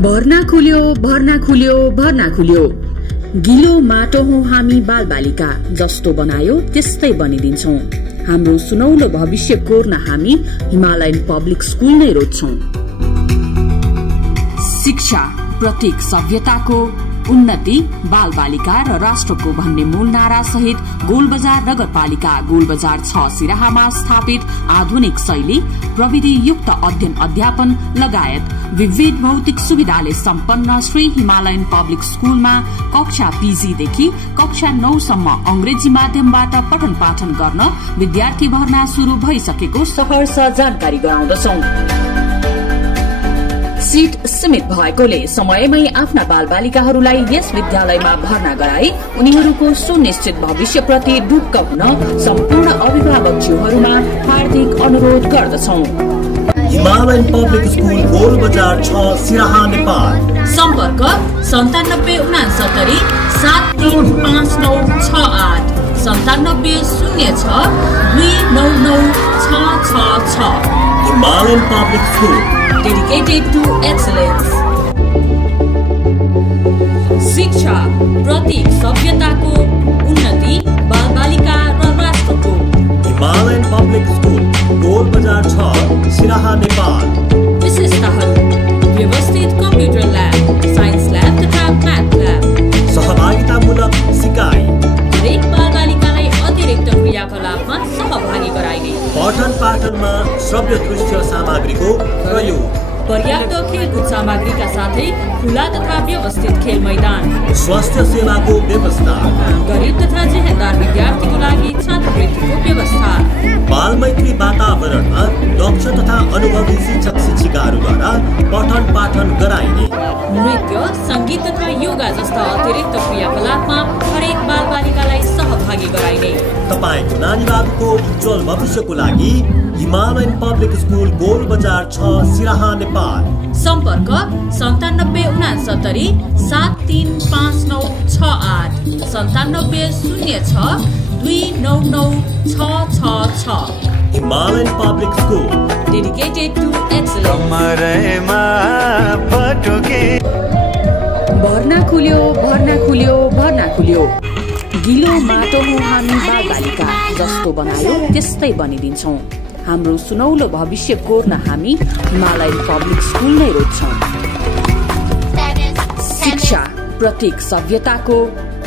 भर्ना खुल्यो गिलो माटो हौ हामी बालबालिका, जस्तो बनायो त्यस्तै बनिदिन्छौं। हाम्रो सुनौलो भविष्य कोर्न हामी हिमालयन पब्लिक स्कूल नै रोज्छौं। शिक्षा प्रत्येक सभ्यताको उन्नति बालबालिका र राष्ट्रको भन्ने मूल नारा सहित गोलबजार नगरपालिका गोलबजार 6 सिराहामा स्थापित आधुनिक शैली प्रविधि युक्त अध्ययन अध्यापन लगायत विविध भौतिक सुविधाले सम्पन्न श्री हिमालयन पब्लिक स्कूलमा कक्षा पीजी देखि कक्षा 9 सम्म अंग्रेजी माध्यमबाट पठन पाठन गर्न विद्यार्थी भर्ना शुरू भइसकेको सहर्ष जानकारी गराउँदछौं। सीट सीमित भएकोले समयमै आफ्ना बालबालिकाहरूलाई यस विद्यालयमा भर्ना गराई उनीहरूको सुनिश्चित भविष्यप्रति ढुक्क हुन सम्पूर्ण अभिभावकज्यूहरूमा हार्दिक अनुरोध गर्दछौं। Himalayan public school Golbazar 6 Siraha Nepal. सम्पर्क 9769 735968 9706 299 Himalayan Public School, dedicated to excellence. शिक्षा प्रत्येक सभ्यताको उन्नति बालबालिका र राष्ट्रको। Himalayan Public School, Golbazar 6 Siraha Nepal. विशेषताहरू व्यवस्थित कम्प्युटर ल्याब, साइन्स ल्याब तथा म्याथ ल्याब, सहभागितामूलक सिकाइ, हरेक बालबालिकालाई अतिरिक्त क्रियाकलापमा सहभागी गराइने, पठन पाठनमा श्रव्य दृश्य सामग्रीको प्रयोग, पर्याप्त खेलकुद सामग्रीका साथै खुला तथा व्यवस्थित खेल मैदान, स्वास्थ्य सेवाको व्यवस्था, गरिब तथा जेहेन्दार विद्यार्थीको लागि छात्रवृत्तिको व्यवस्था, बालमैत्री वातावरणमा दक्ष तथा अनुभवी शिक्षक शिक्षिकाहरूद्वारा पठन पाठन गराइने, नृत्य, संगीत तथा योगा जस्ता अतिरिक्त क्रियाकलापमा हरेक बालबालिकालाई सहभागी गराइने। तपाईको नानी बाबुको उज्जवल भविष्यको लागि Himalayan public school Golbazar 6 Siraha Nepal. सम्पर्क 9769 735968 9706 299 Himalayan Public School, dedicated to excellence. भर्ना खुल्यो गिलो माटो हौ हामी बालबालिका, जस्तो बनायो त्यस्तै बनिदिन्छौं। हाम्रो सुनौलो भविष्य कोर्न हामी हिमालयन पब्लिक स्कूल नै रोज्छौं। शिक्षा प्रत्येक सभ्यताको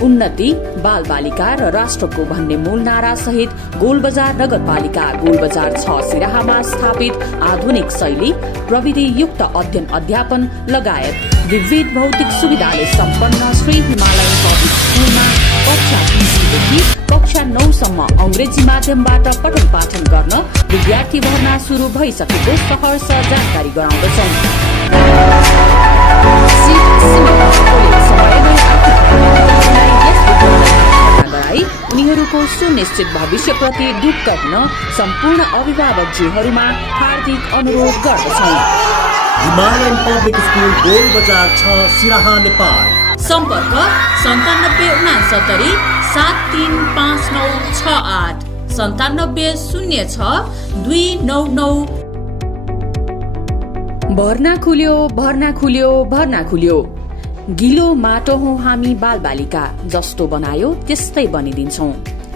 उन्नति बालबालिका र राष्ट्रको भन्ने मूल नारा सहित गोलबजार नगरपालिका गोलबजार 6 सिराहामा स्थापित आधुनिक शैली प्रविधि युक्त अध्ययन अध्यापन लगायत विविध भौतिक सुविधाले सम्पन्न श्री हिमालयन पब्लिक स्कूलमा कक्षा 20 देखि कक्षा 9 सम्म अंग्रेजी माध्यमबाट पठन पाठन गर्न विद्यार्थी भर्ना शुरू भइसकेको सहर्ष जानकारी गराउँदछौं। उनीहरूको सुनिश्चित भविष्यप्रति ढुक्क हुन सम्पूर्ण अभिभावकज्यूहरूमा हार्दिक अनुरोध गर्दछौं। Himalayan public school Golbazar 6 Siraha Nepal. सम्पर्क 9769 735968 9706 299। भर्ना खुल्यो गिलो माटो हौ हामी बालबालिका, जस्तो बनायो त्यस्तै बनिदिन्छौं।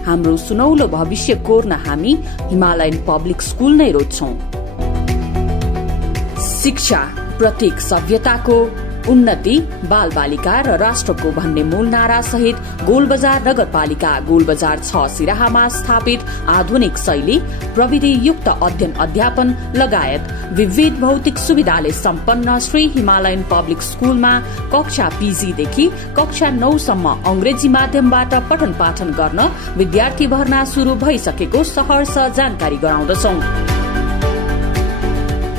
हाम्रो सुनौलो भविष्य कोर्न हामी हिमालयन पब्लिक स्कूल नै रोज्छौं। शिक्षा प्रत्येक सभ्यताको उन्नति बालबालिका र राष्ट्रको भन्ने मूल नारा सहित गोलबजार नगरपालिका गोलबजार 6 सिराहामा स्थापित आधुनिक शैली प्रविधि युक्त अध्ययन अध्यापन लगायत विविध भौतिक सुविधाले सम्पन्न श्री हिमालयन पब्लिक स्कूलमा कक्षा पीजी देखि कक्षा 9 सम्म अंग्रेजी माध्यमबाट पठन पाठन गर्न विद्यार्थी भर्ना शुरू भइसकेको सहर्ष जानकारी गराउँदछौं।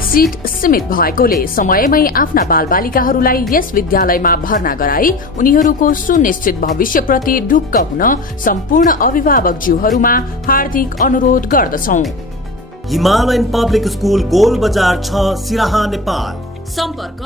सीट सीमित भएकोले समयमै आफ्ना बालबालिकाहरूलाई यस विद्यालयमा भर्ना गराई उनीहरूको सुनिश्चित भविष्यप्रति ढुक्क हुन सम्पूर्ण अभिभावकज्यूहरूमा हार्दिक अनुरोध गर्दछौं। Himalayan public school Golbazar 6 Siraha Nepal. सम्पर्क